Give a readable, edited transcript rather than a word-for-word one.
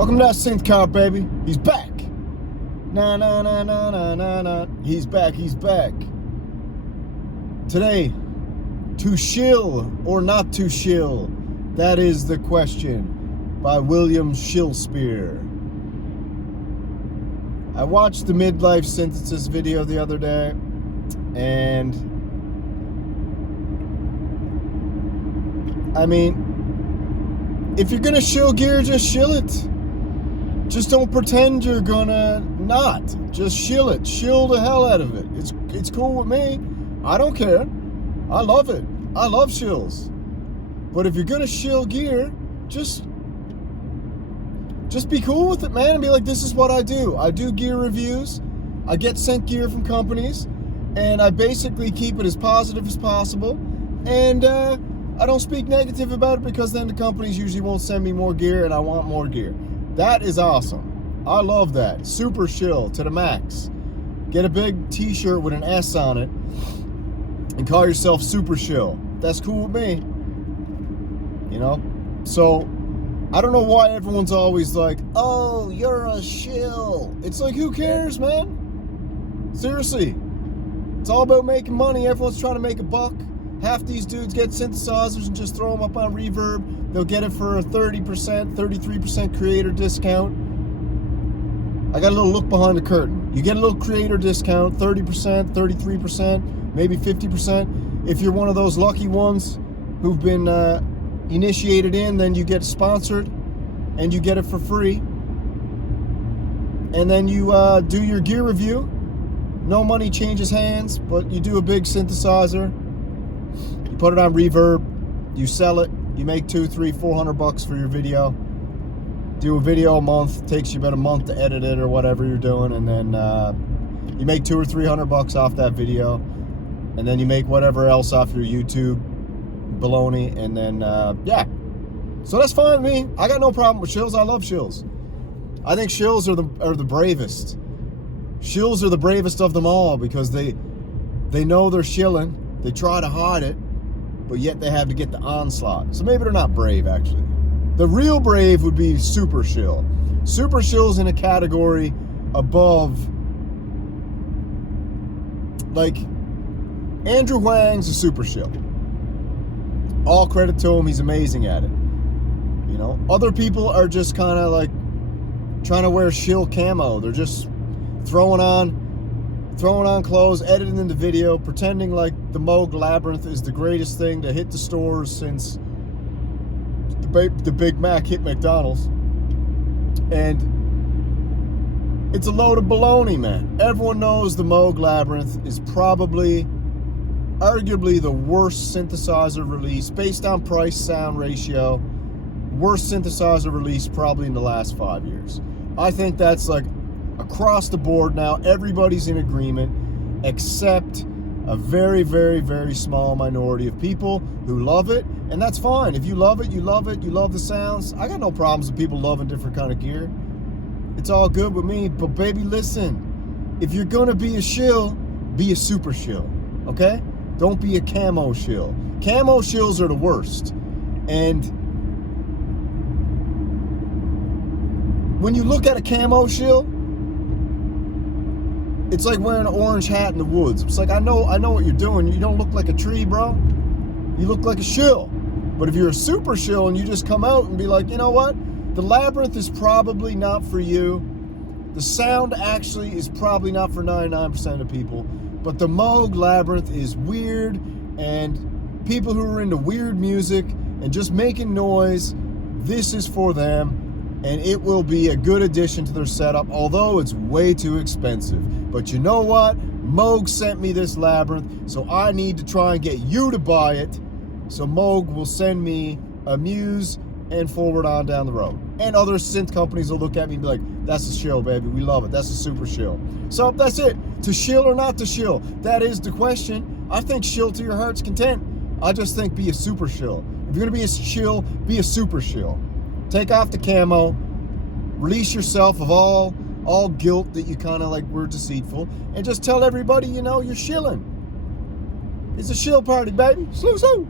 Welcome to that synth car, baby. He's back. Na na na na na na na. He's back. He's back. Today, to shill or not to shill? That is the question. By William Shillspeare. I watched the midlife synthesis video the other day, and I mean, if you're gonna shill gear, just shill it. Just don't pretend you're gonna not. Just shill it. Shill the hell out of it. It's cool with me. I don't care. I love it. I love shills. But if you're gonna shill gear, just be cool with it, man, and be like, this is what I do. I do gear reviews. I get sent gear from companies, and I basically keep it as positive as possible. And I don't speak negative about it, because then the companies usually won't send me more gear, and I want more gear. That is awesome. I love that. Super shill to the max. Get a big t-shirt with an S on it and call yourself Super Shill. That's cool with me. You know? So, I don't know why everyone's always like, oh, you're a shill. It's like, who cares, man? Seriously. It's all about making money. Everyone's trying to make a buck. Half these dudes get synthesizers and just throw them up on Reverb. They'll get it for a 30%, 33% creator discount. I got a little look behind the curtain. You get a little creator discount, 30%, 33%, maybe 50%. If you're one of those lucky ones who've been initiated in, then you get sponsored and you get it for free. And then you do your gear review. No money changes hands, but you do a big synthesizer. You put it on Reverb, you sell it, you make $200, $300, $400 for your video. Do a video a month, takes you about a month to edit it or whatever you're doing, and then you make $200 or $300 off that video, and then you make whatever else off your YouTube baloney, and then yeah. So that's fine with me. I got no problem with shills. I love shills. I think shills are the bravest. Shills are the bravest of them all, because they know they're shilling. They try to hide it, but yet they have to get the onslaught. So maybe they're not brave, actually. The real brave would be super shill. Super shill's in a category above, like, Andrew Huang's a super shill. All credit to him, he's amazing at it. You know, other people are just kind of like trying to wear shill camo. They're just throwing on clothes, editing in the video, pretending like the Moog Labyrinth is the greatest thing to hit the stores since the Big Mac hit McDonald's. And it's a load of baloney, man. Everyone knows the Moog Labyrinth is probably, arguably, the worst synthesizer release, based on price-sound ratio, worst synthesizer release probably in the last 5 years. I think that's like across the board now. Everybody's in agreement, except a very, very, very small minority of people who love it, and that's fine. If you love it, you love it, you love the sounds. I got no problems with people loving different kind of gear. It's all good with me. But baby, listen, if you're gonna be a shill, be a super shill, okay? Don't be a camo shill. Camo shills are the worst. And when you look at a camo shill, it's like wearing an orange hat in the woods. It's like, I know what you're doing. You don't look like a tree, bro. You look like a shill. But if you're a super shill and you just come out and be like, you know what? The Labyrinth is probably not for you. The sound actually is probably not for 99% of people. But the Moog Labyrinth is weird, and people who are into weird music and just making noise, this is for them. And it will be a good addition to their setup, although it's way too expensive. But you know what? Moog sent me this Labyrinth, so I need to try and get you to buy it, so Moog will send me a Muse and forward on down the road. And other synth companies will look at me and be like, that's a shill, baby. We love it. That's a super shill. So that's it. To shill or not to shill? That is the question. I think shill to your heart's content. I just think be a super shill. If you're going to be a shill, be a super shill. Take off the camo, release yourself of all guilt that you kind of like were deceitful, and just tell everybody, you know, you're shilling. It's a shill party, baby. Sloo-sloo.